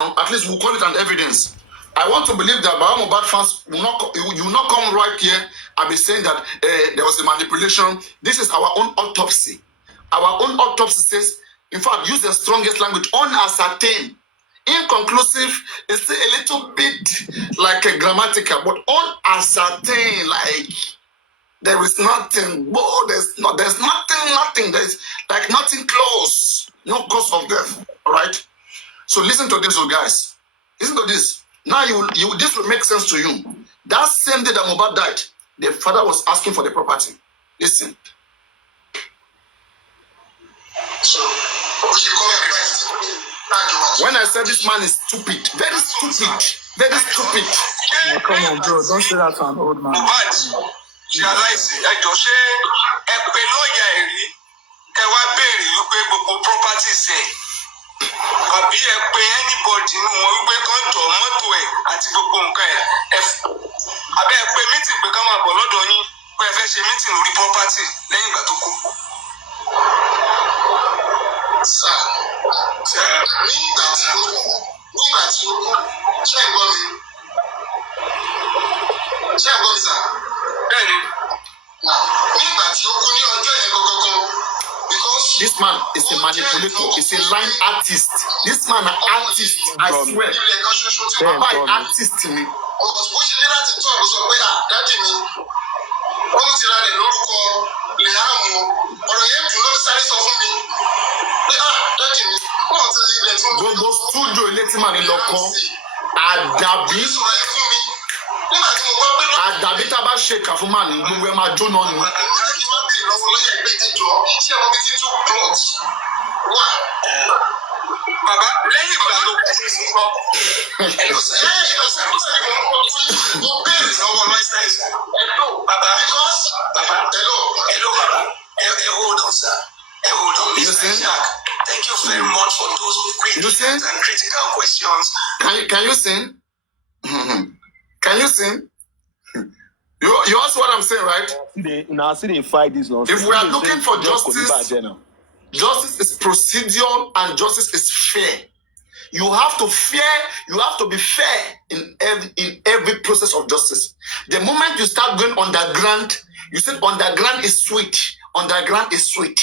at least we'll call it an evidence. I want to believe that Baba Mohbad fans will not come right here and be saying that there was a manipulation. This is our own autopsy. Our own autopsy says, in fact, use the strongest language, unascertained. Inconclusive is still a little bit like a grammatical, but unascertained, like there is nothing. Oh, there's nothing. There's like nothing close. No cause of death. All right. So listen to this, guys. Listen to this. Now this will make sense to you. That same day that Mohbad died, the father was asking for the property. Listen. So, when I said this man is stupid, very stupid, very stupid. Oh, come on, bro, don't say that to an old man. Àbí ẹ pé anybody nínú wọn wípé kán jọ mọ́tò ẹ̀ àti gbogbo nǹkan ẹ̀ àbí ẹ pé meeting pé ká máa bọ̀ lọ́dọ̀ yín pé ẹ fẹ́ ṣe meeting lórí property lẹ́yìn ìgbà tó kú. Sà nígbà tí ó kú ṣé ẹ gbọ́ mi? Ṣé ẹ gbọ́ mi sà? Bẹ́ẹ̀ni. Nígbà tí ó kú ní ọjọ́ yẹn gangan. This man is a manipulator. He's a line artist. This man an artist. I swear. Papa is artist to me. Gbogbo studio ilé tí màá ní lọ kọ́ àdàbí tá a bá ṣe kà fún màá ní gbogbo ẹ máa jóná ni. Bàbá lẹ́yìn ìgbà tó kú sí kọ́. Mo bẹ̀rẹ̀ lọ́wọ́ lọ́sítàìsì. Bàbá hello bàbá hold on sir. Hold on Mr. Isaac. Thank you very much for those quick and critical questions. Can you sing? Can you sing? You ask what I'm saying, right? Now, see they fight this nonsense. If we are looking for justice, justice is procedural and justice is fair. You have to be fair in every process of justice. The moment you start going underground, you said underground is sweet. Underground is sweet.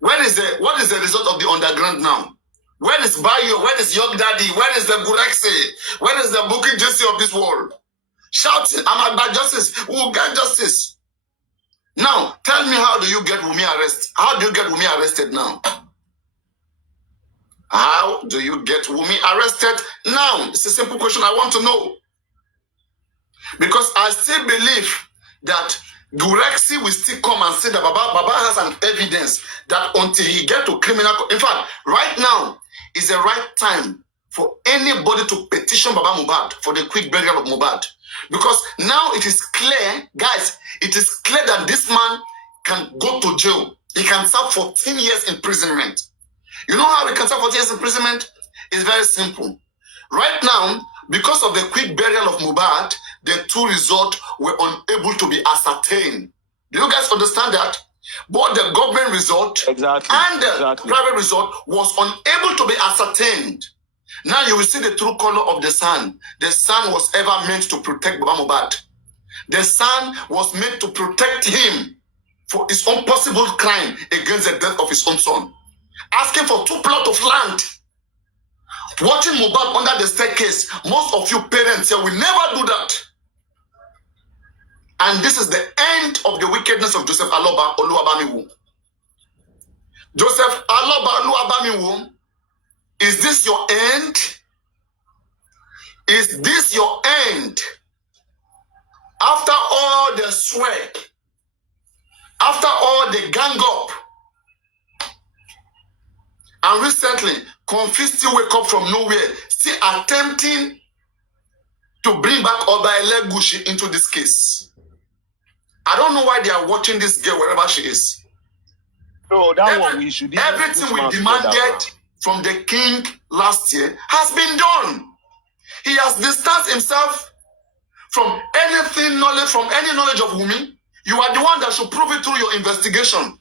What is the result of the underground now? Where is Bayo? Where is Young Daddy? Where is the Gurexi? Where is the Bukit Jesse of this world? Shouting, I'm about justice. We will get justice. Now, tell me, how do you get Wunmi arrested? How do you get Wunmi arrested now? How do you get Wunmi arrested now? It's a simple question I want to know. Because I still believe that Gurexi will still come and say that Baba has an evidence that until he get to criminal court. In fact, right now is the right time for anybody to petition Baba Mohbad for the quick burial of Mohbad. Because now it is clear, guys, it is clear that this man can go to jail. He can serve 14 years imprisonment. You know how he can serve 14 years imprisonment? It's very simple. Right now, because of the quick burial of Mohbad, the two results were unable to be ascertained. Do you guys understand that? Both the government result and the private result was unable to be ascertained. Now you will see the true color of the sun. The sun was ever meant to protect Baba Mohbad. The sun was meant to protect him for his own possible crime against the death of his own son. Asking for 2 plots of land. Watching Mohbad under the staircase. Most of you parents here will never do that. And this is the end of the wickedness of Joseph Aloba Oluwabamiwo. Joseph Aloba Oluwabamiwo, is this your end? Is this your end? After all the sweat, after all the gang up, and recently, Confused still wake up from nowhere, still attempting to bring back Oba Elegushi into this case. I don't know why they are watching this girl wherever she is. No, that one we should. Everything we demanded from the king last year has been done. He has distanced himself from anything knowledge, from any knowledge of Wunmi. You are the one that should prove it through your investigation.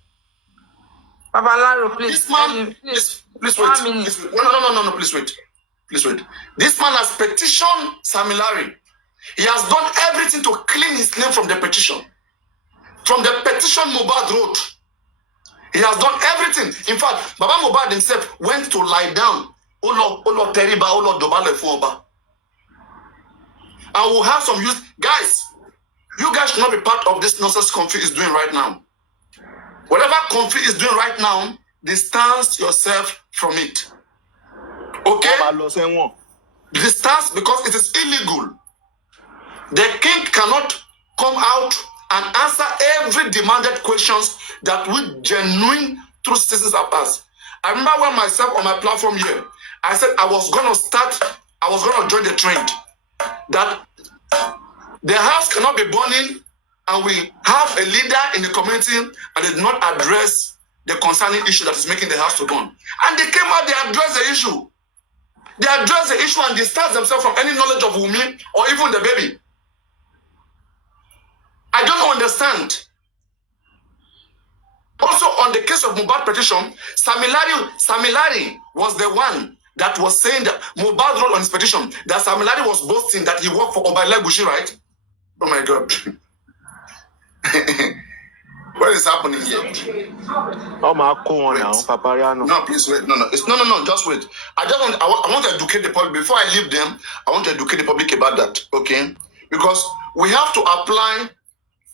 Babalaro, please. This man, please wait. No, please wait. Please wait. This man has petitioned Sammy Larry. He has done everything to clean his name from the petition. From the petition Mohbad wrote. He has done everything. In fact, Baba Mohbad himself went to lie down. Oh Lord, Teriba, oh Lord, Dobale Fuoba. And we'll have some use. Guys, you guys should not be part of this nonsense Comfy is doing right now. Whatever Comfy is doing right now, distance yourself from it. Okay? Distance, because it is illegal. The king cannot come out and answer every demanded questions that we genuine truth citizens have asked. I remember when myself on my platform here, I said I was going to join the trend that the house cannot be burning and we have a leader in the community and they did not address the concerning issue that is making the house to burn. And they came out, they addressed the issue. They addressed the issue and distanced themselves from any knowledge of Wunmi or even the baby. I don't understand. Also, on the case of Mohbad petition, Sammy Larry was the one that was saying that Mohbad wrote on his petition that Sammy Larry was boasting that he worked for Oba Elegushi, right? Oh my God. What is happening here? Oh my God, now, Papariano. No, please wait. No, just wait. I want to educate the public. Before I leave them, I want to educate the public about that, okay? Because we have to apply,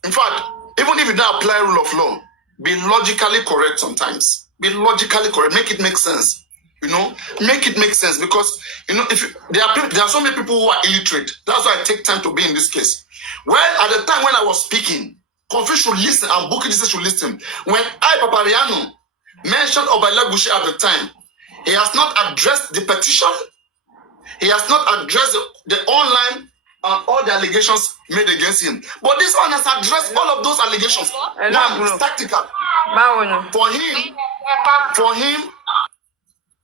in fact, even if you don't apply rule of law, be logically correct sometimes. Be logically correct. Make it make sense. You know, make it make sense, because there are so many people who are illiterate. That's why I take time to be in this case. Well, at the time when I was speaking, Comfy should listen and Bukky should listen. When I, Papariano, mentioned Oba Elegushi at the time, he has not addressed the petition. He has not addressed the online and all the allegations made against him. But this one has addressed all of those allegations. One, it's tactical.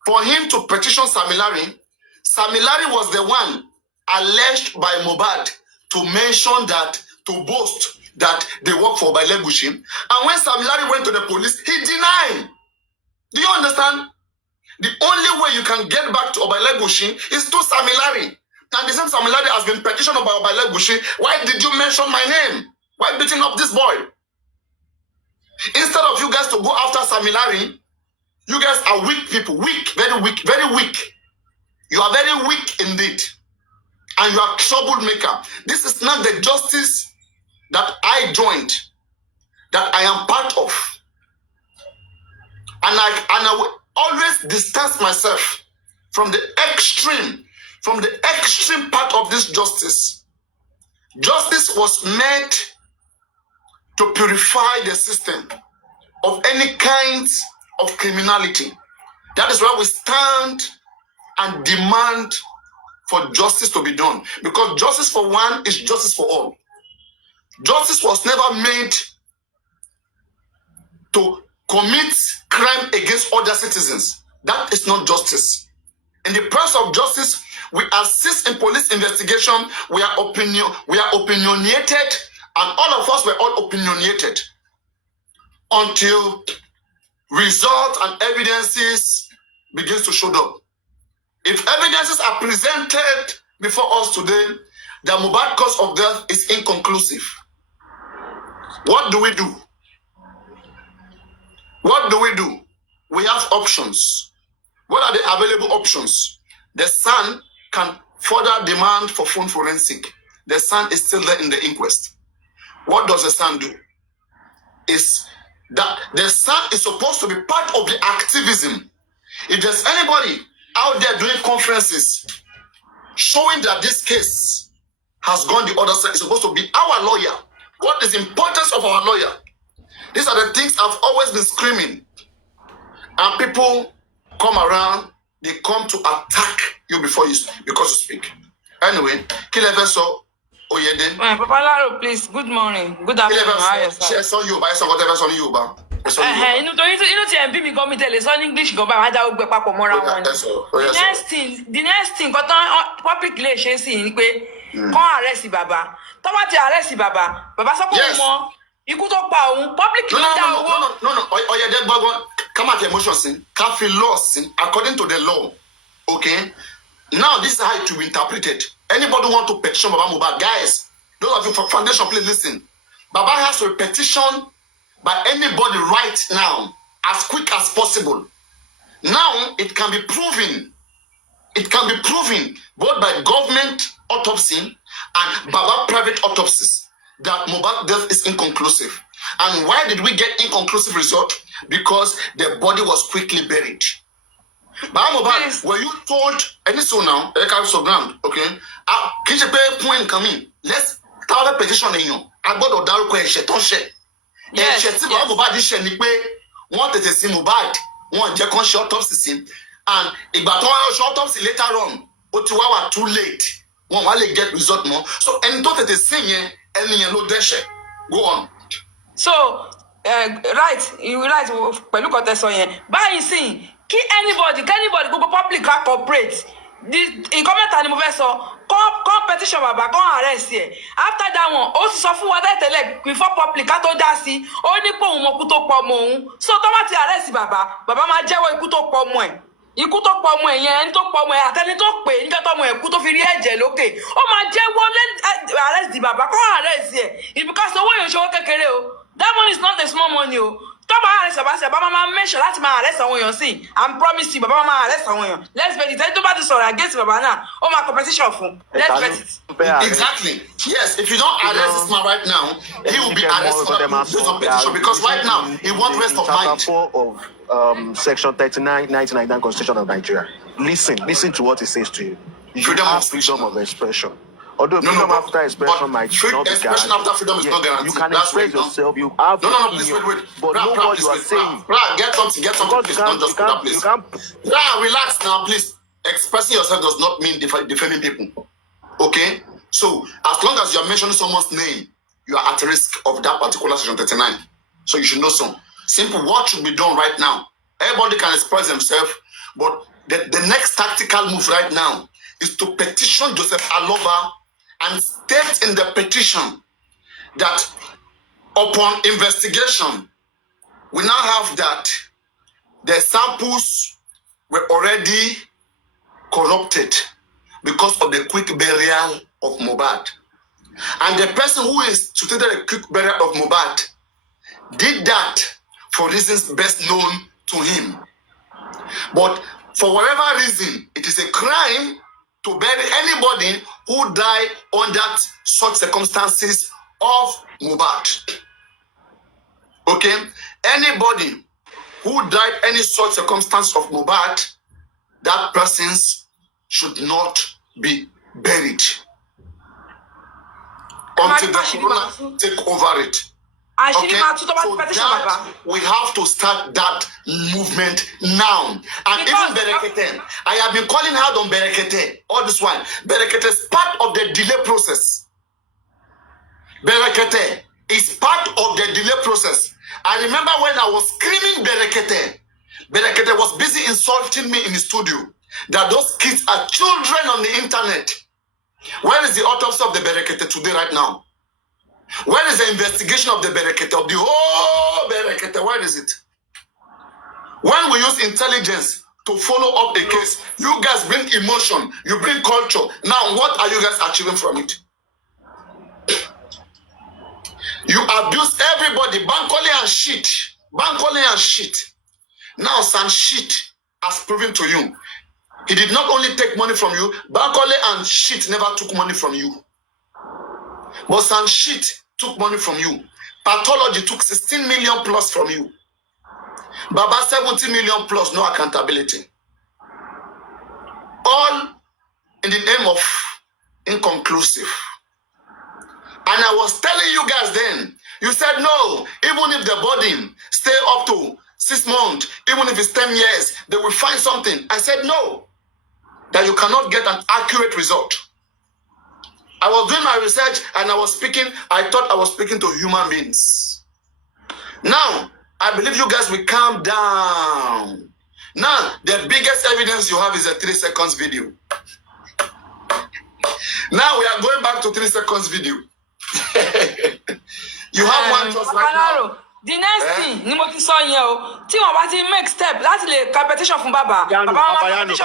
For him to petition Sammy Larry was the one alleged by Mohbad to mention that, to boast that they work for Oba Elegushi. And when Sammy Larry went to the police, he denied. Do you understand? The only way you can get back to Oba Elegushi is to Sammy Larry. And the same Sammy Larry has been petitioned by Oba Elegushi. Why did you mention my name? Why beating up this boy? Instead of you guys to go after Sammy Larry, you guys are weak people. Weak, very weak, very weak. You are very weak indeed. And you are troublemaker. This is not the justice that I joined, that I am part of. And I will always distance myself from the extreme part of this justice. Justice was meant to purify the system of any kind of criminality. That is why we stand and demand for justice to be done. Because justice for one is justice for all. Justice was never made to commit crime against other citizens. That is not justice. In the process of justice, we assist in police investigation. We are opinionated, and all of us were all opinionated until results and evidences begins to show up. If evidences are presented before us today, the Mohbad cause of death is inconclusive. What do we do? What do we do? We have options. What are the available options? The son can further demand for phone forensic. The son is still there in the inquest. What does the son do? Is that the son is supposed to be part of the activism. If there's anybody out there doing conferences showing that this case has gone the other side, it's supposed to be our lawyer. What is the importance of our lawyer? These are the things I've always been screaming. And people come around, they come to attack you because you speak. Anyway, Kileveso Oyede. Papa Laro, please. Good morning. Good afternoon. How are you, sir? Ṣé sọ Yorùbá, ẹ sọ whatever sọ ní Yorùbá. Inú tí ẹ̀ ń bí mi gan mi tẹ̀lé sọ ní English gan báyìí, wọ́n á dá gbé papọ̀ mọ́ra wọn ni. The next thing, nǹkan tán public lè ṣe sí ni pé kán arrest bàbá. Tó bá ti arrest bàbá sọ pé òun mọ ikú tó pa òun, public ló dá owó. No, Oyede gbọ́gbọ́n. come at emotions in, can feel lost in, according to the law. Okay? Now, this is how it will be interpreted. Anybody want to petition Baba Mohbad? Guys, those of you for foundation, please listen. Baba has to petition by anybody right now, as quick as possible. Now, it can be proven. It can be proven both by government autopsy and Baba private autopsies that Mohbad death is inconclusive. And why did we get inconclusive result? Because the body was quickly buried. Baba Mohbad, were you told any so now? Ground, okay? Can you pay point coming? Let's start a petition in you. I got a dark question. Yes. Baba Mohbad is saying, want to see Mohbad, want to check autopsy, and if but autopsy later on, but you are too late. One will get result more. So, and don't they say any no dash. Go on. So, right, you realize when look at this one. But you see, anybody go public corporate. This in comment and investor competition baba come arrest here. After that one, also suffer what I tell before public to dasi. Only po mo kuto po mo. So tomati arrest baba ma jewo ikuto po mo e. Ikuto po mo yen to po mo ateni to pe njo to mo e kuto fi ri eje loke. O ma jewo let arrest the baba come arrest here. It's because the way you show kekere o. That money is not a small money o. Baba ma mention láti máa arrest àwọn èèyàn sí. I promise you, Baba ma arrest àwọn èèyàn. Let's bet it. Ẹni tó bá ti sọ̀rọ̀ against Baba náà, ó máa competition fún. Let's bet it. Exactly. Yes, if you don't arrest this man right now, he will be arrested for competition because right now he wants rest of mind. Of Section 39, 1999 Constitution of Nigeria. Listen to what it says to you. You have freedom of expression. Although freedom after expression might not be guaranteed. Expression after freedom is not guaranteed. You can express yourself, you have please wait. But know what you are saying. Get something, please. Don't just put that place. Relax now, please. Expressing yourself does not mean defending people. Okay? So, as long as you are mentioning someone's name, you are at risk of that particular Section 39. So you should know some. Simple, what should be done right now? Everybody can express themselves, but the next tactical move right now is to petition Joseph Aloba and state in the petition that upon investigation, we now have that the samples were already corrupted because of the quick burial of Mohbad. And the person who instituted a quick burial of Mohbad did that for reasons best known to him. But for whatever reason, it is a crime to bury anybody who died under such circumstances of Mohbad. Okay? Anybody who died any such circumstance of Mohbad, that person should not be buried until the corona take over it. Okay, so that we have to start that movement now. And because even Berekete, I have been calling out on Berekete all this while. Berekete is part of the delay process. Berekete is part of the delay process. I remember when I was screaming Berekete, Berekete was busy insulting me in the studio that those kids are children on the internet. Where is the autopsy of the Berekete today right now? Where is the investigation of the Berekete, of the whole Berekete? Where is it? When we use intelligence to follow up a case, you guys bring emotion, you bring culture. Now, what are you guys achieving from it? You abuse everybody, Bankole and shit. Bankole and shit. Now, some shit has proven to you. He did not only take money from you, Bankole and shit never took money from you. But some shit took money from you. Pathology took 16 million plus from you. Baba 70 million plus, no accountability. All in the name of inconclusive. And I was telling you guys then, you said no, even if the body stay up to 6 months, even if it's 10 years, they will find something. I said no, that you cannot get an accurate result. I was doing my research and I was speaking, I thought I was speaking to human beings. Now, I believe you guys will calm down. Now, the biggest evidence you have is a 3 seconds video. Now we are going back to 3 seconds video. You have one trust right now. The next thing ni mo ti sọ yẹn o tí wọn bá ti make step láti lè competition fún bàbá. Papayano,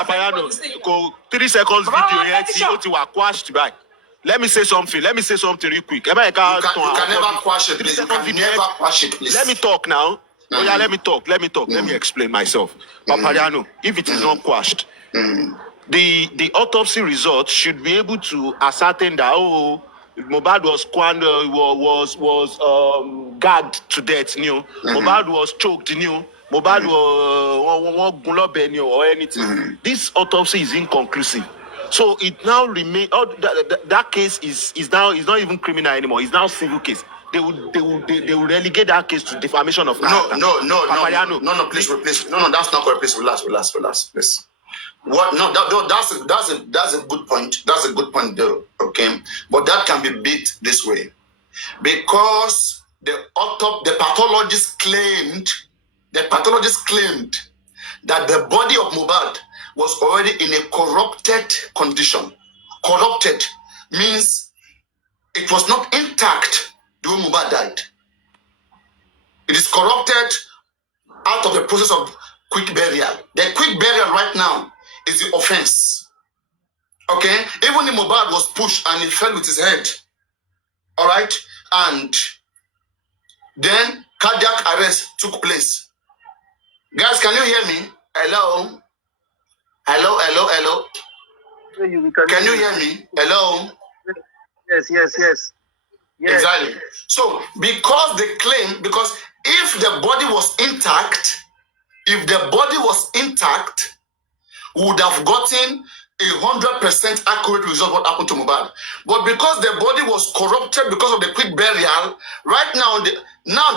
go 3 seconds video yẹn tí ó ti wà quashed by. Let me say something real quick. You can never quash it, please. You can never quash it, please. Let me talk now. Oh yeah, let me talk. Let me explain myself. Papayano, if it is not quashed, the autopsy results should be able to ascertain that Mohbad was gagged to death, Mohbad was choked, Mohbad was or anything. This autopsy is inconclusive. So it now remains. That case is not even criminal anymore. It's now civil case. They will relegate that case to defamation of character. No, please. No, that's not correct. Please relax, please. What? No, that's a good point. That's a good point, though. Okay, but that can be beat this way, because the pathologist claimed that the body of Mohbad was already in a corrupted condition. Corrupted means it was not intact when Mohbad died. It is corrupted out of the process of quick burial. The quick burial right now is the offense. Okay? Even the Mohbad was pushed and he fell with his head. All right? And then cardiac arrest took place. Guys, can you hear me? Hello? Hello? Can you hear me? Hello? Yes. Exactly. So, because if the body was intact, we would have gotten 100% accurate result what happened to Mohbad. But because the body was corrupted because of the quick burial, right now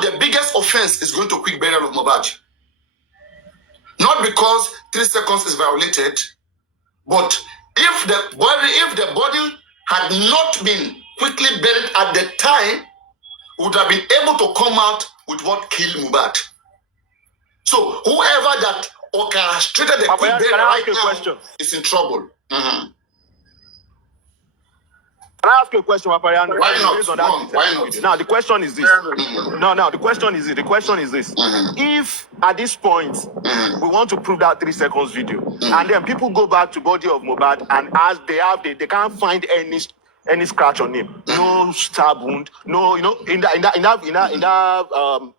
the biggest offense is going to quick burial of Mohbad. Not because 3 seconds is violated, but if the body had not been quickly buried at the time, would have been able to come out with what killed Mohbad. So whoever that orchestrated the quick burial right now is in trouble. Can I ask you a question, Papayano? Why not? Why not? Now the question is this. The question is this. If at this point we want to prove that 3 seconds video, and then people go back to body of Mohbad and ask they can't find any scratch on him, no stab wound, no, in that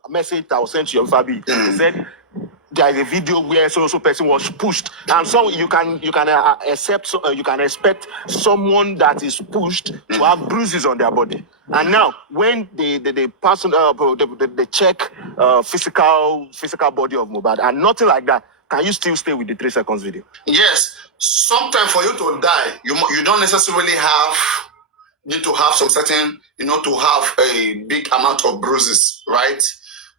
message that was sent to your Fabi, he said there is a video where so person was pushed, and so you can expect someone that is pushed to have bruises on their body. And now when the person they check physical body of Mohbad and nothing like that, can you still stay with the 3 seconds video? Yes. Sometimes for you to die, you don't necessarily need to have some certain, to have a big amount of bruises, right?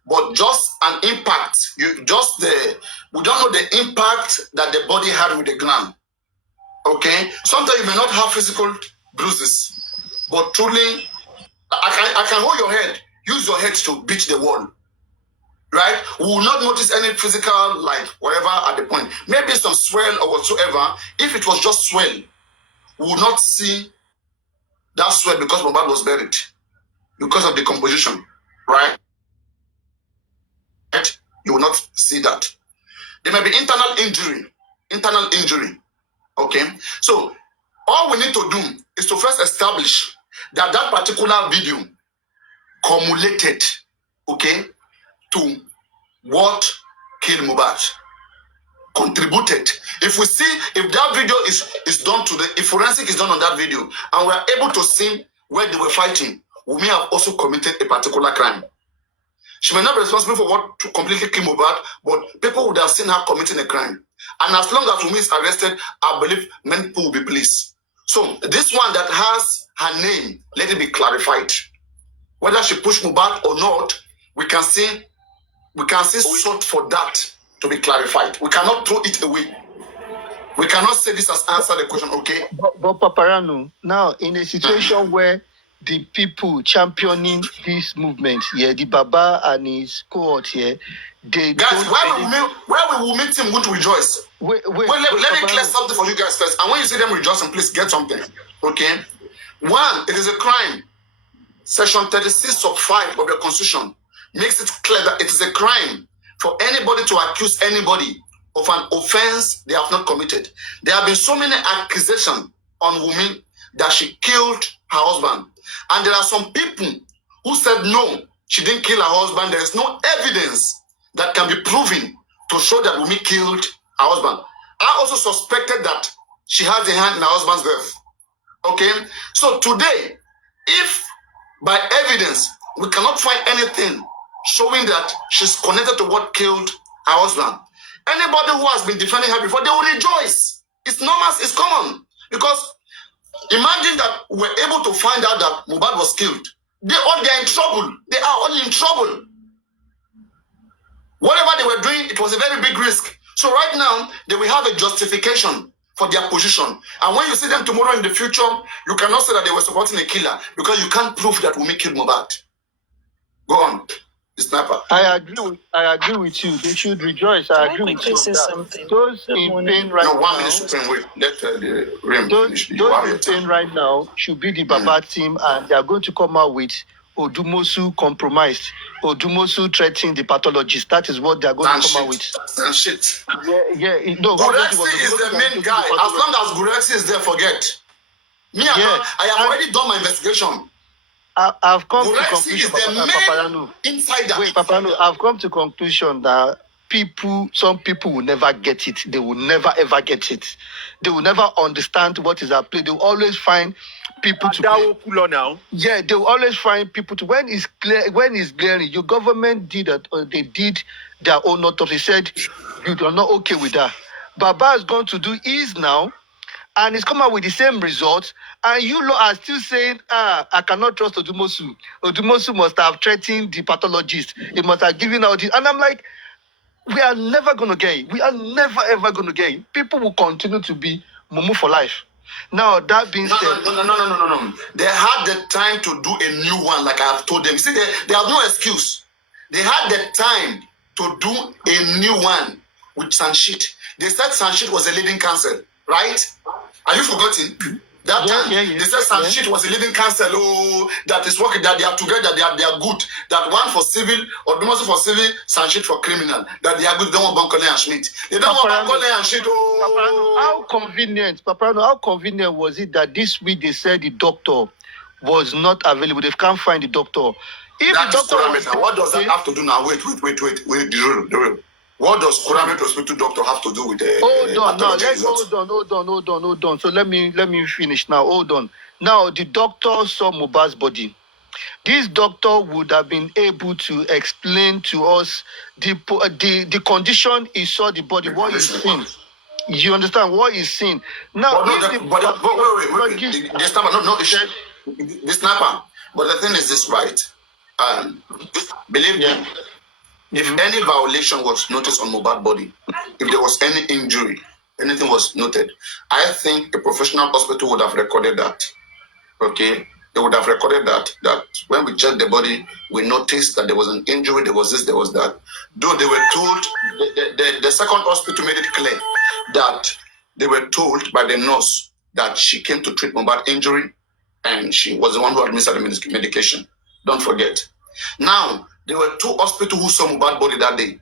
But just an impact, we don't know the impact that the body had with the ground. Okay? Sometimes you may not have physical bruises, but truly, I can hold your head, use your head to beat the wall. Right? We will not notice any physical, like whatever at the point. Maybe some swell or whatsoever. If it was just swell, we will not see that swell because Mohbad was buried. Because of the composition. Right? You will not see that. There may be internal injury. Okay? So, all we need to do is to first establish that particular video cumulated, okay, to what killed Mohbad, contributed. If we see, if that video is done if forensic is done on that video, and we are able to see where they were fighting, we may have also committed a particular crime. She may not be responsible for what to completely kill Mohbad, but people would have seen her committing a crime. And as long as Wunmi is arrested, I believe many people will be pleased. So this one that has her name, let it be clarified. Whether she pushed Mohbad or not, we can see sought for that to be clarified. We cannot throw it away. We cannot say this has answered the question, okay? But Papayano, now in a situation where the people championing this movement here, the Baba and his cohort here, they guys, where we will meet him, going to rejoice. Let me clear something for you guys first. And when you see them rejoicing, please get something. Okay? One, it is a crime. Section 36 of 5 of the Constitution makes it clear that it is a crime for anybody to accuse anybody of an offense they have not committed. There have been so many accusations on Wunmi that she killed her husband. And there are some people who said no, she didn't kill her husband. There is no evidence that can be proven to show that Wunmi killed her husband. I also suspected that she has a hand in her husband's death. Okay? So today, if by evidence we cannot find anything showing that she's connected to what killed her husband, anybody who has been defending her before, they will rejoice. It's normal, it's common. Because imagine that we're able to find out that Mohbad was killed. They're in trouble. They are all in trouble. Whatever they were doing, it was a very big risk. So right now, they will have a justification for their position. And when you see them tomorrow in the future, you cannot say that they were supporting a killer because you can't prove that Wunmi killed Mohbad. Go on. The sniper. I agree with you. They should rejoice. I agree with you. Something. Those in pain right No, 1 now. minute, Supreme. Wait. Let the Rim Those finish. You have your in pain time. right now should be the Baba team, and they are going to come out with Odumosu compromised. Odumosu threatening the pathologist. That is what they are going to come out with. And shit. Yeah. No, Gurexi is the main guy. As long as Gurexi is there, forget. Me, I have already done my investigation. I've come to Gurexi is conclusion, the Paparano. main insider. Wait, Paparano, I've come to conclusion that some people will never get it. They will never ever get it. They will never understand what is at play. They will always find people to play. Now. Yeah, they will always find people to. When it's clear, when it's glaring, your government did that. They did their own autopsy. Said you are not okay with that. Baba is going to do his now, and it's come out with the same results. And you lot are still saying, I cannot trust Odumosu. Odumosu must have threatened the pathologist. He must have given out this. And I'm like, we are never going to get it. We are never, ever going to get it. People will continue to be Mumu for life. Now, that being said... No. They had the time to do a new one, like I have told them. See, they have no excuse. They had the time to do a new one with Sanshit. They said Sanshit was a leading counsel, right? Are you forgetting? That time, they said Sanshit was a leading counsel. Oh, that is working, that they are together, they are good. That one for civil, or Odumosu for civil, Sanshit for criminal. That they are good, they don't want Bankole and Schmidt. They don't want Bankole and Schmidt. Oh. Paparano, how convenient was it that this week they said the doctor was not available? They can't find the doctor. If That the is doctor what does that have to do now? Wait. The real. What does Kuramet Hospital doctor have to do with the hold on. So let me finish now. Hold on. Now the doctor saw Mohbad's body. This doctor would have been able to explain to us the condition he saw the body, what he's seen. You understand what he's seen? Now, wait. The sniper, no issue. The sniper. But the thing is this, right? Believe me. If any violation was noticed on Mohbad's body, if there was any injury, anything was noted, I think a professional hospital would have recorded that. Okay? They would have recorded that when we checked the body, we noticed that there was an injury, there was this, there was that. Though they were told, the second hospital made it clear that they were told by the nurse that she came to treat Mohbad's injury and she was the one who administered the medication. Don't forget. Now, there were 2 hospitals who saw Mohbad's body that day.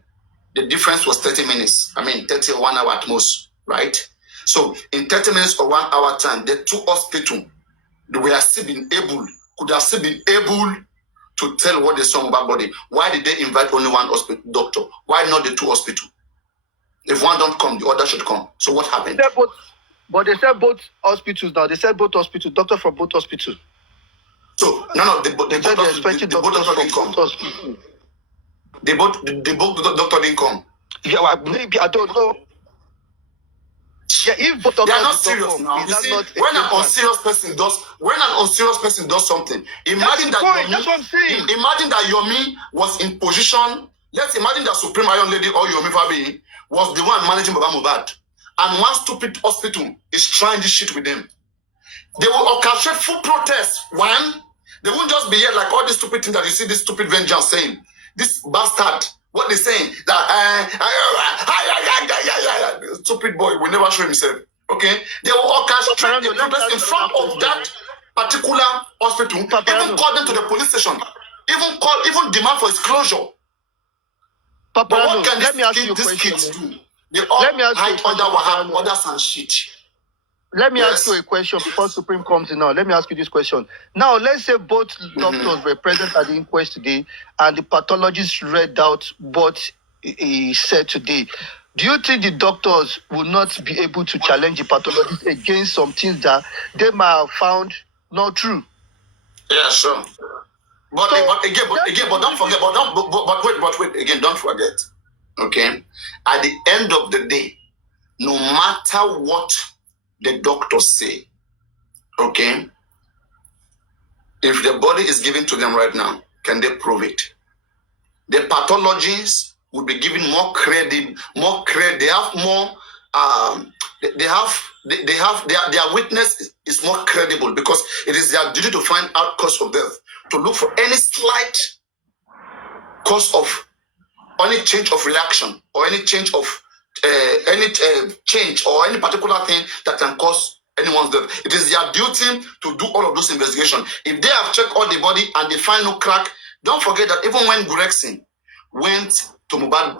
The difference was 30 minutes. 30 or 1 hour at most, right? So in 30 minutes or 1 hour time, the 2 hospitals could have still been able to tell what they saw Mohbad's body. Why did they invite only 1 hospital doctor? Why not the 2 hospitals? If one don't come, the other should come. So what happened? But they said both hospitals now. They said both hospitals, doctor from both hospitals. So the both doctor didn't come. The both doctor didn't come. Yeah, well, maybe I don't know. Yeah, if both they are not serious now. You see, when an unserious person does something, imagine that's what I'm saying. Imagine that Yomi was in position. Let's imagine that Supreme Iron Lady or Yomi Fabi was the one managing Baba Mohbad, and one stupid hospital is trying this shit with them. They will orchestrate full protest. One, they won't just be here like all these stupid things that you see this stupid vengeance saying. This bastard, what they saying that stupid boy will never show himself. Okay, they will orchestrate the protest in front of that particular hospital. Even call them to the police station. even demand for his closure. Papa, But what no, can let me ask these you a kids question. do? They all Let me ask you a hide question, under Papa. Wahab, others and shit. Let me Yes. ask you a question before Supreme comes in now. Let me ask you this question. Now, let's say both doctors were present at the inquest today and the pathologist read out what he said today. Do you think the doctors will not be able to challenge the pathologist against some things that they might have found not true? Yeah, sure. But don't forget. But wait. Again, don't forget. Okay. At the end of the day, no matter what the doctors say, okay, if the body is given to them right now, can they prove it? The pathologists will be given more credit. They have more. Their witness is more credible because it is their duty to find out cause of death, to look for any slight cause of any change of reaction or any change of change or any particular thing that can cause anyone's death. It is their duty to do all of those investigations. If they have checked all the body and they find no crack, don't forget that even when Gurexin went to Mohbad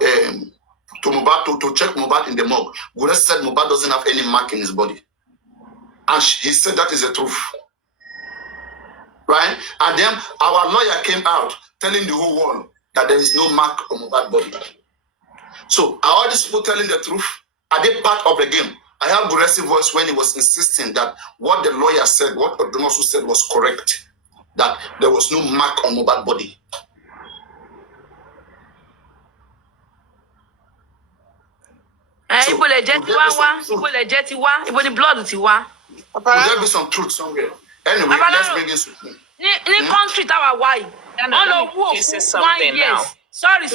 to check Mohbad in the morgue, Gurexin said Mohbad doesn't have any mark in his body, and he said that is the truth, right? And then our lawyer came out telling the whole world that there is no mark on Mohbad's body. So are all these people telling the truth? Are they part of the game? I have Gurex's voice when he was insisting that what the lawyer said, what Odumosu said was correct, that there was no mark on Mohbad's body. Ibo le jẹ́ ti wá. Ibo le jẹ́ ti wá. Ibo ni blood ti wá. Will there be some truth somewhere? Anyway, let's bring in Supreme. Ní country táwa wá yìí. Wọ́n lọ wú òkú 1 year. Sorry,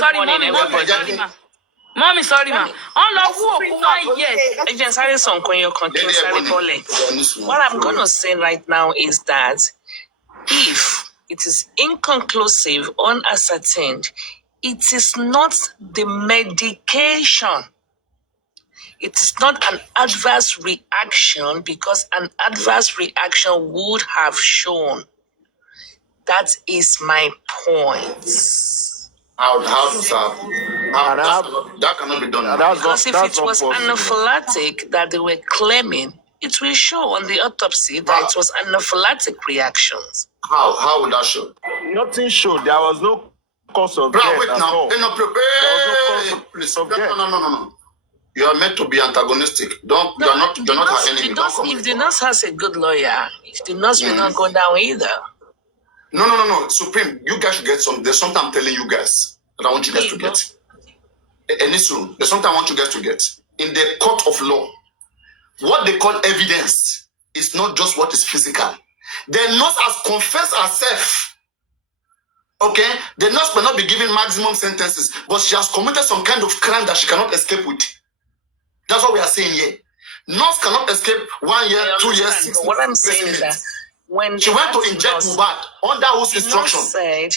mommy, sorry, ma. Wọ́n lọ wú òkú 1 year. What I'm going to say right now is that if it is inconclusive, unascertained, it is not the medication. It is not an adverse reaction because an adverse reaction would have shown. That is my point. How does that cannot be done? Because if it was anaphylactic that they were claiming, it will show on the autopsy that it was anaphylactic reactions. How would that show? Nothing showed. There was no cause of death. Wait now. No. You are meant to be antagonistic. You're not our enemy. If the nurse has a good lawyer, the nurse will not go down either. No. Supreme, you guys should get some. There's something I'm telling you guys that I want you guys to get. There's something I want you guys to get. In the court of law, what they call evidence is not just what is physical. The nurse has confessed herself. Okay? The nurse may not be given maximum sentences, but she has committed some kind of crime that she cannot escape with. That's what we are saying here. Nurse cannot escape 1 year, 2 years, 6 months. What I'm saying is that when she went to inject Mohbad under whose instruction? Said,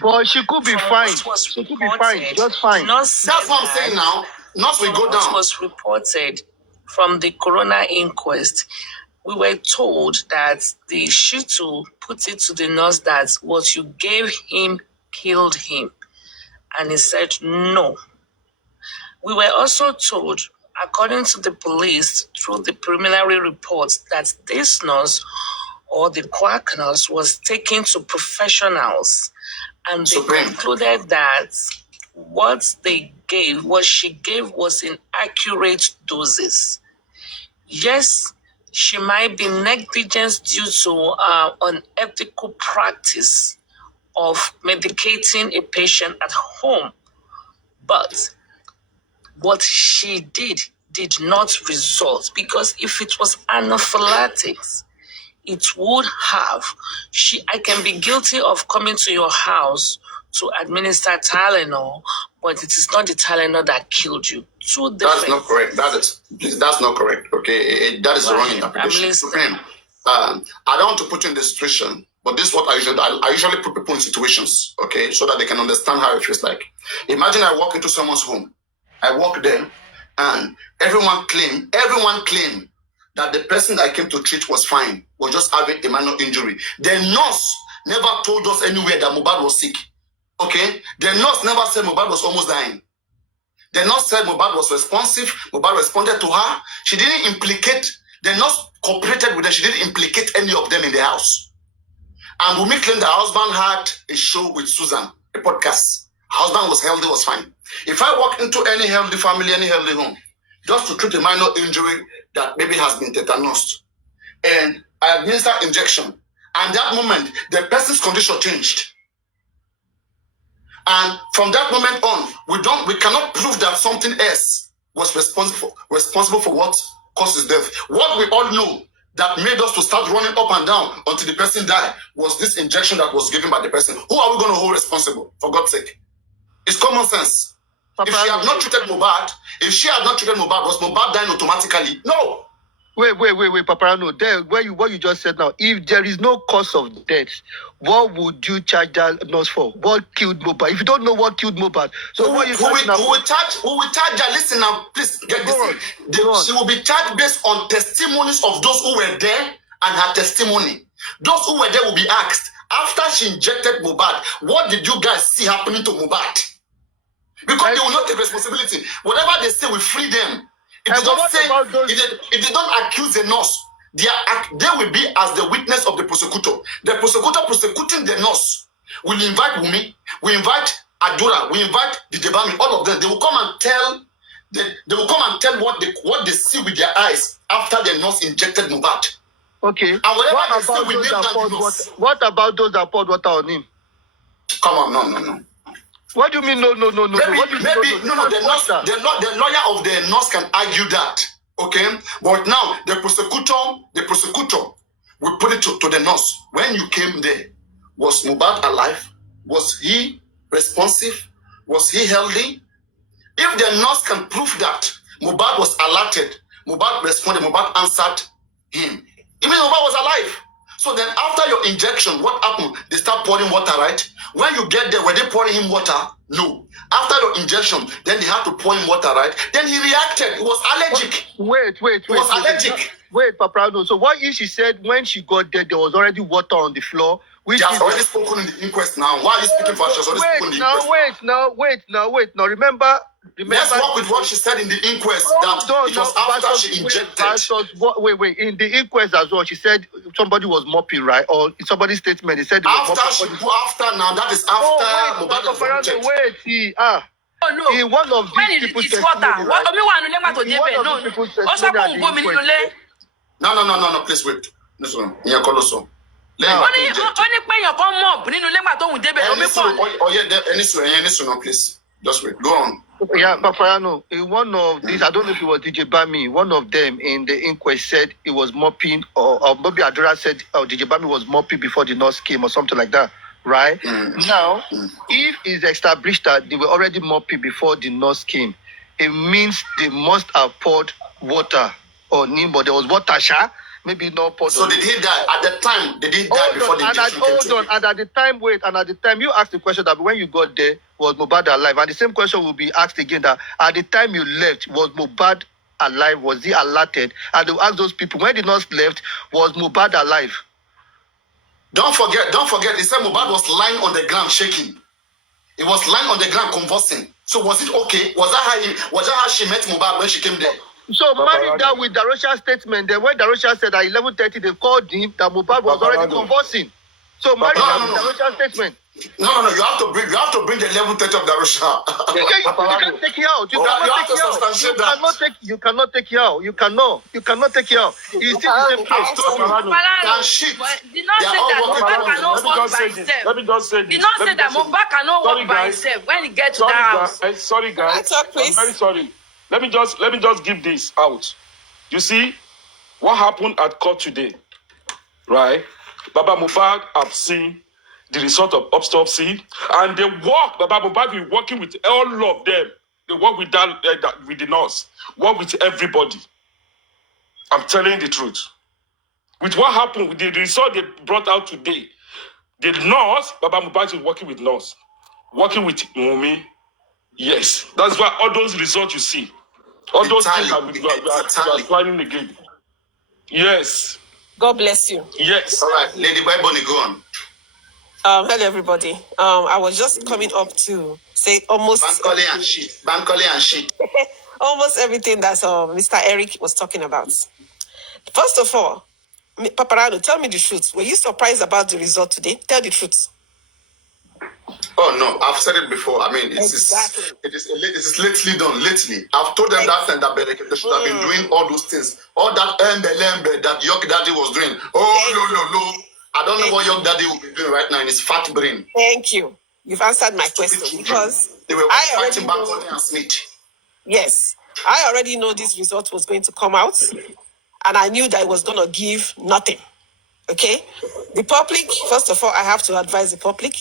but she could be fine. She could be fine. Just fine. That's what I'm saying now. Nurse will go down. What was reported from the coroner inquest, we were told that the Shitu put it to the nurse that what you gave him killed him. And he said no. We were also told, according to the police, through the preliminary reports, that this nurse or the quack nurse was taken to professionals. And they concluded that what she gave was in accurate doses. Yes, she might be negligent due to unethical practice of medicating a patient at home. But what she did not result, because if it was anaphylactics, it would have. I can be guilty of coming to your house to administer Tylenol, but it is not the Tylenol that killed you. That's not correct. That's not correct. Okay, that is the wrong interpretation. Supreme, I don't want to put you in this situation, but this is what I usually put people in situations, okay, so that they can understand how it feels like. Imagine I walk into someone's home. I walk there, and everyone claimed that the person that I came to treat was fine, was just having a minor injury. The nurse never told us anywhere that Mohbad was sick. Okay? The nurse never said Mohbad was almost dying. The nurse said Mohbad was responsive. Mohbad responded to her. She didn't implicate, the nurse cooperated with her. She didn't implicate any of them in the house. And Wunmi claimed that her husband had a show with Susan, a podcast. Her husband was healthy, was fine. If I walk into any healthy family, any healthy home, just to treat a minor injury that maybe has been tetanused, and I administer injection, and that moment, the person's condition changed. And from that moment on, we cannot prove that something else was responsible for what causes death. What we all know that made us to start running up and down until the person died was this injection that was given by the person. Who are we going to hold responsible, for God's sake? It's common sense. If she had not treated Mohbad, was Mohbad dying automatically? No. Wait, Paparano. There, what you just said now, if there is no cause of death, what would you charge that nurse for? What killed Mohbad? If you don't know what killed Mohbad, so what you who will charge her? Listen now, please get this. She will be charged based on testimonies of those who were there and her testimony. Those who were there will be asked, after she injected Mohbad, what did you guys see happening to Mohbad? Because they will not take responsibility. Whatever they say will free them. If they don't accuse the nurse, they will be as the witness of the prosecutor. The prosecutor prosecuting the nurse will invite Wunmi, we invite Adura, we invite DJ Bami, all of them. They will come and tell what they see with their eyes after the nurse injected Mohbad. Okay. And whatever they say will name that. What about those that poured water on him? Come on, no. What do you mean no? The lawyer of the nurse can argue that, okay? But now the prosecutor will put it to the nurse. When you came there, was Mohbad alive? Was he responsive? Was he healthy? If the nurse can prove that Mohbad was alerted, Mohbad responded, Mohbad answered him, it means Mohbad was alive. So then after your injection, what happened? They start pouring water, right? When you get there, were they pouring him water? No. After your injection, then they had to pour him water, right? Then he reacted. He was allergic. Wait. He was allergic. Wait, Paparano. So what if she said when she got there, there was already water on the floor? She has already spoken in the inquest now. Why are you speaking for her? She has already spoken in the inquest. Now, remember. Let's work with what she said in the inquest. It was after she injected. In the inquest as well, she said somebody was mopping, right? Or in somebody's statement, they said after that is after Mohbad was injected. Oh no! In one of these people's testimony, No, please wait. This one, please. Just wait. Go on. Yeah, Paparano, in one of these, I don't know if it was DJ Bami, one of them in the inquest said it was mopping, or maybe Adura said DJ Bami was mopping before the nurse came or something like that, right? Now, if it's established that they were already mopping before the nurse came, it means they must have poured water on him, but there was water, maybe not poured. So did he die at the time? Did he die before the injection came? Hold on, and at the time you asked the question that when you got there, was Mohbad alive? And the same question will be asked again, that at the time you left, was Mohbad alive? Was he alerted? And they will ask those people, when the nurse left, was Mohbad alive? Don't forget, he said Mohbad was lying on the ground shaking. He was lying on the ground convulsing. So was it okay? Was that how she met Mohbad when she came there? So married that with Darosha's statement, then when Darosha said at 11:30 they called him, that Mohbad was already convulsing. So married that with Darosha's statement. No. You have to bring the 11:30 of Darosha. You can't take it out. You cannot take it out. You cannot take it out. It's still the same case. Let me just say this. Did not say that Mohbad cannot walk by himself when he gets to the house. Sorry, guys. I'm very sorry. Let me just give this out. You see, what happened at court today, right? Baba Mohbad have seen the result of autopsy, and they work. Baba Mohbad is working with all of them. They work with with the nurse, work with everybody. I'm telling you the truth. With what happened, with the result they brought out today, the nurse, Baba Mohbad is working with nurse, working with Wunmi. Yes, that's why all those results you see, all those things are planning again. Yes. God bless you. Yes. All right, Lady Bible, go on. Hello, everybody. I was just coming up to say almost Bankole and shit. almost everything that Mr. Eric was talking about. First of all, Paparano, tell me the truth. Were you surprised about the result today? Tell the truth. Oh no, I've said it before. I mean, it is lately done. Lately, I've told them that time that they should have been doing all those things. All that embe that York Daddy was doing. Oh no. I don't know what York Daddy will be doing right now in his fat brain. Thank you. You've answered my question because they were fighting Bankole and Smith. Yes, I already know this result was going to come out, and I knew that it was going to give nothing. Okay, the public. First of all, I have to advise the public.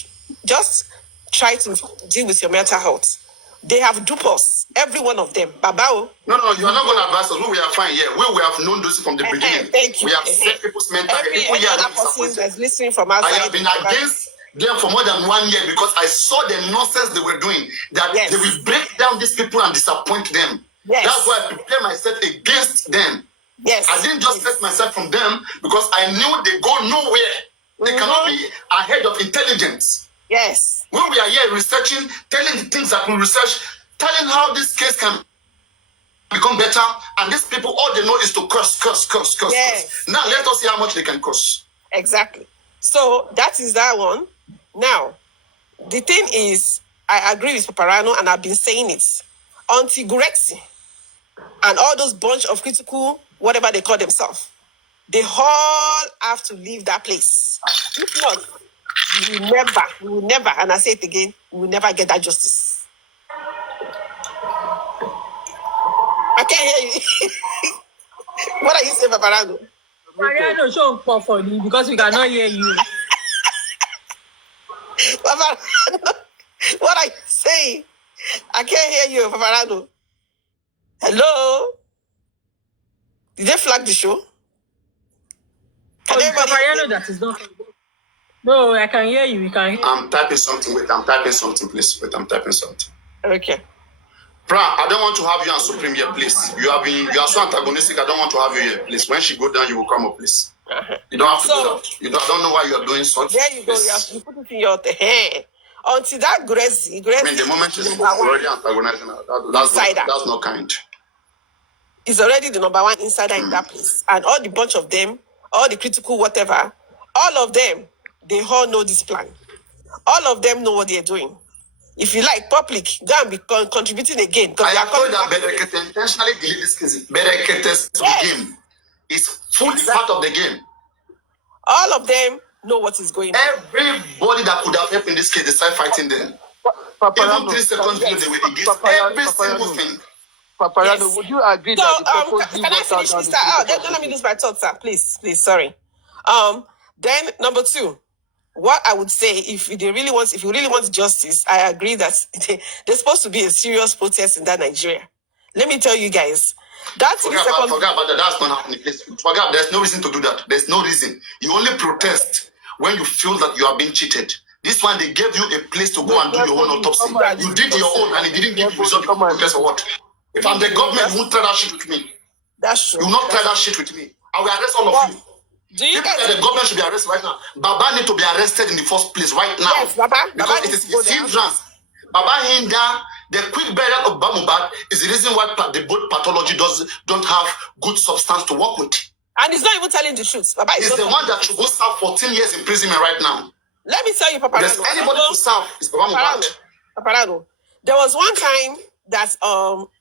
Just try to deal with your mental health. They have duped us, every one of them. Babao. No, you are not going to advise us. We are fine here. We have known this from the beginning. Thank you. We have set people's mental health. Every other person that's listening from outside. I have been against them for more than 1 year because I saw the nonsense they were doing. That they will break down these people and disappoint them. Yes. That's why I prepared myself against them. Yes. I didn't just set myself from them because I knew they go nowhere. They cannot be ahead of intelligence. Yes. When we are here researching, telling the things that we research, telling how this case can become better, and these people, all they know is to curse. Yes. Now let us see how much they can curse. Exactly. So that is that one. Now, the thing is, I agree with Paparano, and I've been saying it. Anti-Gurexi and all those bunch of critical, whatever they call themselves, they all have to leave that place. If not, we will never, and I say it again, we will never get that justice. I can't hear you. What are you saying, Paparano? Mariano, show up for you because we cannot hear you. Paparano, what are you saying? I can't hear you, Paparano. Hello? Did they flag the show? Mariano, that is not. No, I can hear you. I'm typing something. Wait, I'm typing something, please. Wait, I'm typing something. Okay. Pra, I don't want to have you on Supreme here, please. You are so antagonistic. I don't want to have you here, please. When she go down, you will come up, please. You don't have to do that. I don't know why you are doing such. There you go. You put it in your hair. Until that Gracie. I mean, the moment she's already antagonizing her, that's not kind. Is already the number one insider in that place. And all the bunch of them, all the critical whatever, all of them, they all know this plan. All of them know what they're doing. If you like public, go and be contributing again. I have told that Berekete intentionally delete this case. Berekete's game is fully part of the game. All of them know what is going on. Everybody that could have helped in this case, they start fighting them. Even 3 seconds video, they were against every single thing. Paparano, would you agree that the proposal can I finish, Mr. Don't let me lose my thoughts, sir. Please, sorry. Then number 2, what I would say, if you really want justice, I agree that there's supposed to be a serious protest in that Nigeria. Let me tell you guys, that's forget about that. That's not happening. Forget. There's no reason to do that. There's no reason. You only protest when you feel that you are being cheated. This one, they gave you a place to go and do your own autopsy. You did your own, and it didn't give you result. You protest for what? If I'm the government, you won't try that shit with me. That's true. You will not try that shit with me. I will arrest all of you. Do you guys the government should be arrested right now? Baba need to be arrested in the first place right now. Yes, Baba. Because it is hindrance. Baba hinder the quick burial of Mohbad is the reason why the both pathology don't have good substance to work with. And he's not even telling the truth. Baba is the one that should go serve 14 years imprisonment right now. Let me tell you, Paparano. There's anybody to serve is Baba Mohbad. Paparano. There was one time that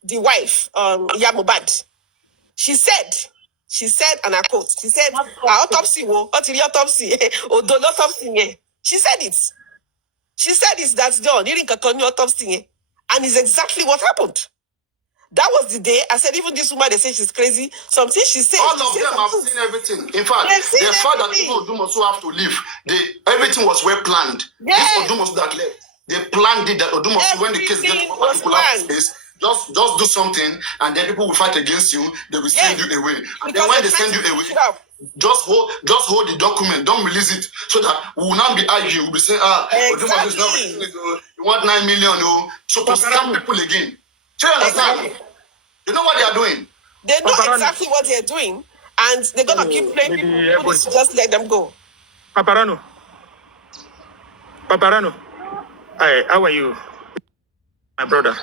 the wife, Mohbad, she said, and I quote, she said, autopsy, she said it. She said it's that's done. Autopsy, and it's exactly what happened. That was the day I said, even this woman, they say she's crazy. Something she said. All of them have seen everything. In fact, the fact that Odum also have to leave, everything was well planned. Yes. This Odum that left. They planned it that Odum when the case gets to a particular place, just do something, and then people will fight against you. They will send you away, and then when they send you away, just hold the document. Don't release it, so that we will not be arguing. We'll be saying, Odum is not releasing it. You want 9 million, so to scam people again. Do you understand? Exactly. You know what they are doing. They know exactly what they are doing, and they're gonna keep playing people. Just let them go. Paparano. Paparano, hi, how are you, my brother?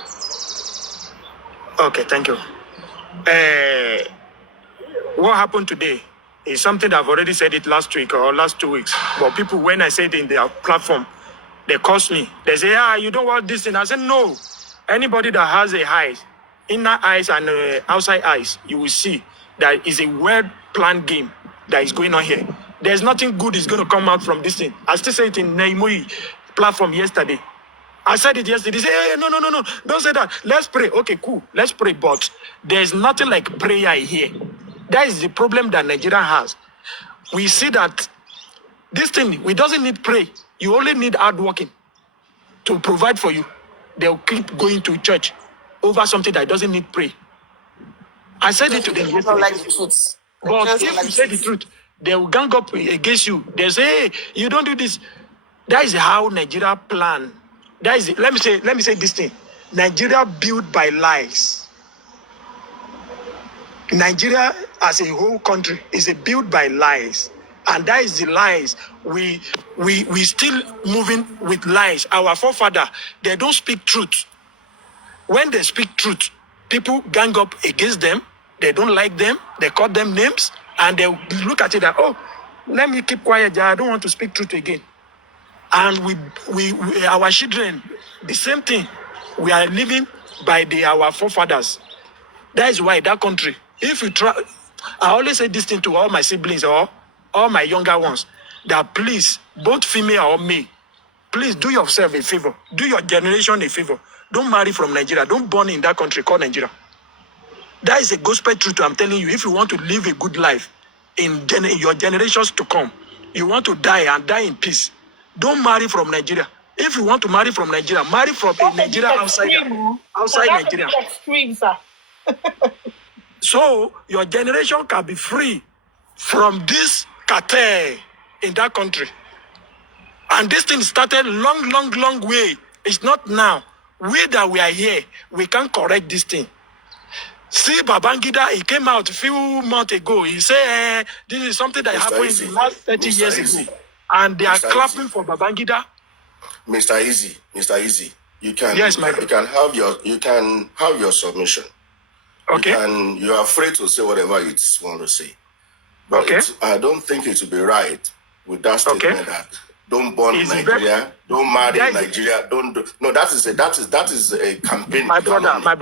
Okay, thank you. What happened today is something that I've already said it last week or last 2 weeks. But people, when I say it in their platform, they curse me. They say, you don't want this thing. I said, no. Anybody that has a eyes, inner eyes and outside eyes, you will see that is a well-planned game that is going on here. There's nothing good is going to come out from this thing. I still said it in Naimoi platform yesterday. I said it yesterday. They say, hey, no, don't say that. Let's pray. Okay, cool. Let's pray. But there's nothing like prayer here. That is the problem that Nigeria has. We see that this thing, we doesn't need pray. You only need hard working to provide for you. They'll keep going to church over something that doesn't need pray. I said it to them yesterday. Like the truth. But if you say the truth, they will gang up against you. They say, hey, you don't do this. That is how Nigeria plan. That is, let me say this thing. Nigeria built by lies. Nigeria as a whole country is built by lies. And that is the lies. We still moving with lies. Our forefather, they don't speak truth. When they speak truth, people gang up against them. They don't like them. They call them names. And they look at it that, oh, let me keep quiet. I don't want to speak truth again. And we our children, the same thing. We are living by our forefathers. That is why that country, if you try, I always say this thing to all my siblings or all my younger ones, that please, both female or male, please do yourself a favor. Do your generation a favor. Don't marry from Nigeria. Don't born in that country called Nigeria. That is a gospel truth I'm telling you. If you want to live a good life in your generations to come, you want to die and die in peace, don't marry from Nigeria. If you want to marry from Nigeria, marry from a Nigeria outside Nigeria. Extreme, sir. So your generation can be free from this cartel in that country. And this thing started long way. It's not now. We that we are here, we can correct this thing. See, Babangida, he came out a few months ago. He said, this is something that happened in the last 30 years ago. And they are clapping for Babangida. Mr. Easy, you can have your submission. Okay. You are free to say whatever you want to say. But I don't think it would be right with that statement that don't born in Nigeria, don't marry in Nigeria, don't do. No, that is a campaign. My brother, let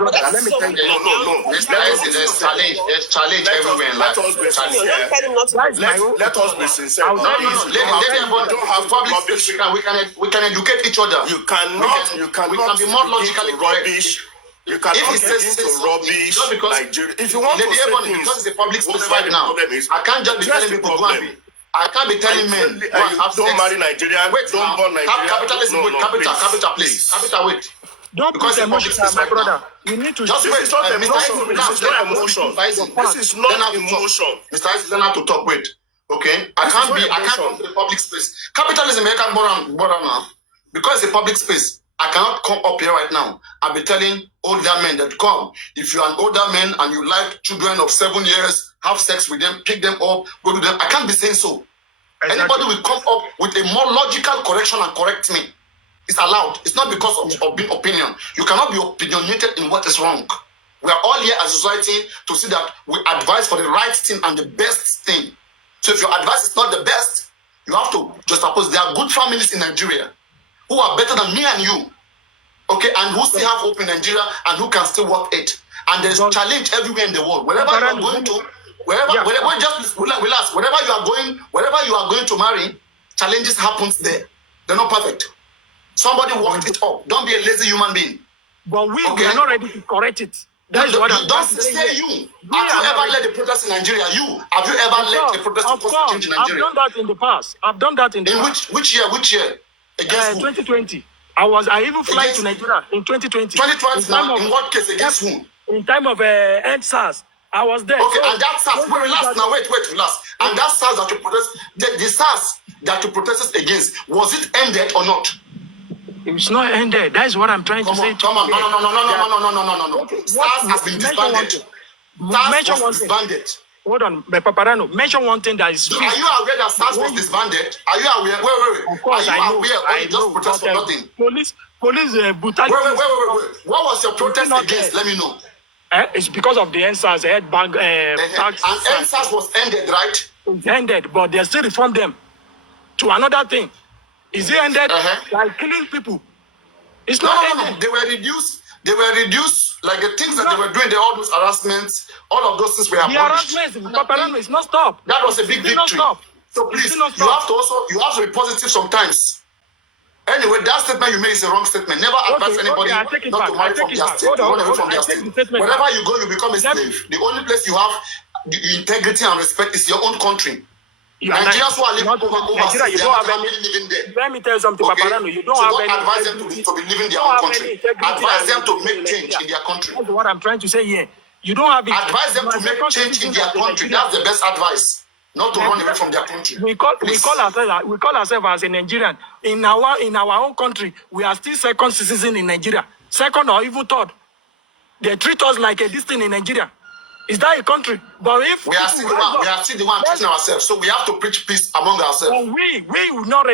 me tell you. No. There's challenge everywhere in life. Let us be sincere. No. Don't have public space. We can educate each other. You cannot we can be more logically rubbish. You cannot begin to rubbish Nigeria. If you want to say things, because it's a public space right now, I can't just be telling people go and be. I can't be telling men don't marry Nigerian, don't born Nigerian. Capital, please. Capital, wait. Don't put emotion, my brother. You need to just wait. This is not emotion. This is not emotion. Mr. Isaac, then have to talk. Wait. Okay. I can't come to the public space. Capitalism can border now because it's a public space. I cannot come up here right now. I'll be telling older men that come. If you're an older man and you like children of 7 years, have sex with them, pick them up, go to them. I can't be saying so. Exactly. Anybody will come up with a more logical correction and correct me. It's allowed. It's not because of being opinion. You cannot be opinionated in what is wrong. We are all here as a society to see that we advise for the right thing and the best thing. So if your advice is not the best, you have to just suppose there are good families in Nigeria who are better than me and you. Okay, and who still have hope in Nigeria and who can still work it. And there's challenge everywhere in the world. Wherever you are going to, wherever you are going to marry, challenges happens there. They're not perfect. Somebody worked it up. Don't be a lazy human being. But we are not ready to correct it. That's what I'm don't say you. Have you ever led the protest in Nigeria? Have you ever led the protest to cause change in Nigeria? I've done that in the past. Which year? Against 2020. I even fly to Nigeria in 2020. 2020 now, in what case? Against whom? In time of end SARS. I was there. Okay, and that SARS, relax. And that SARS that you protest, the SARS that you protested against, was it ended or not? It's not ended. That is what I'm trying to say. Come on. No. SARS has been disbanded. SARS was disbanded. hold on, Paparano, mention one thing that is So are you aware that SARS was disbanded? Are you aware? Wait. Of course, are you I know. aware or you just protest for nothing? Police brutality. Wait. What was your protest not against? there. Let me know. It's because of the NSAS headbang tax. And NSAS was ended, right? It's ended, but they still reform them to another thing. Is it ended? Like killing people. It's not ended. No. They were reduced. Like the things that they were doing, all those harassments, all of those things were abolished. The harassment, Paparano, is not stopped. That was a big victory. So please, you have to be positive sometimes. Anyway, that statement you made is a wrong statement. Never advise anybody not to marry from their state, run away from their state. Wherever you go, you become a slave. The only place you have the integrity and respect is your own country. Nigerians who are living overseas, they are not living there. Let me tell you something, Paparano. You don't have any. Advise them to be living their own country. Advise them to make change in their country. That's what I'm trying to say here. You don't have it. Advise them to make change in their country. That's the best advice. Not to run away from their country. We call ourselves as a Nigerian. In our own country, we are still second citizen in Nigeria. Second or even third. They treat us like a distant in Nigeria. Is that a country? But if we are still the one teaching ourselves, so we have to preach peace among ourselves. We will not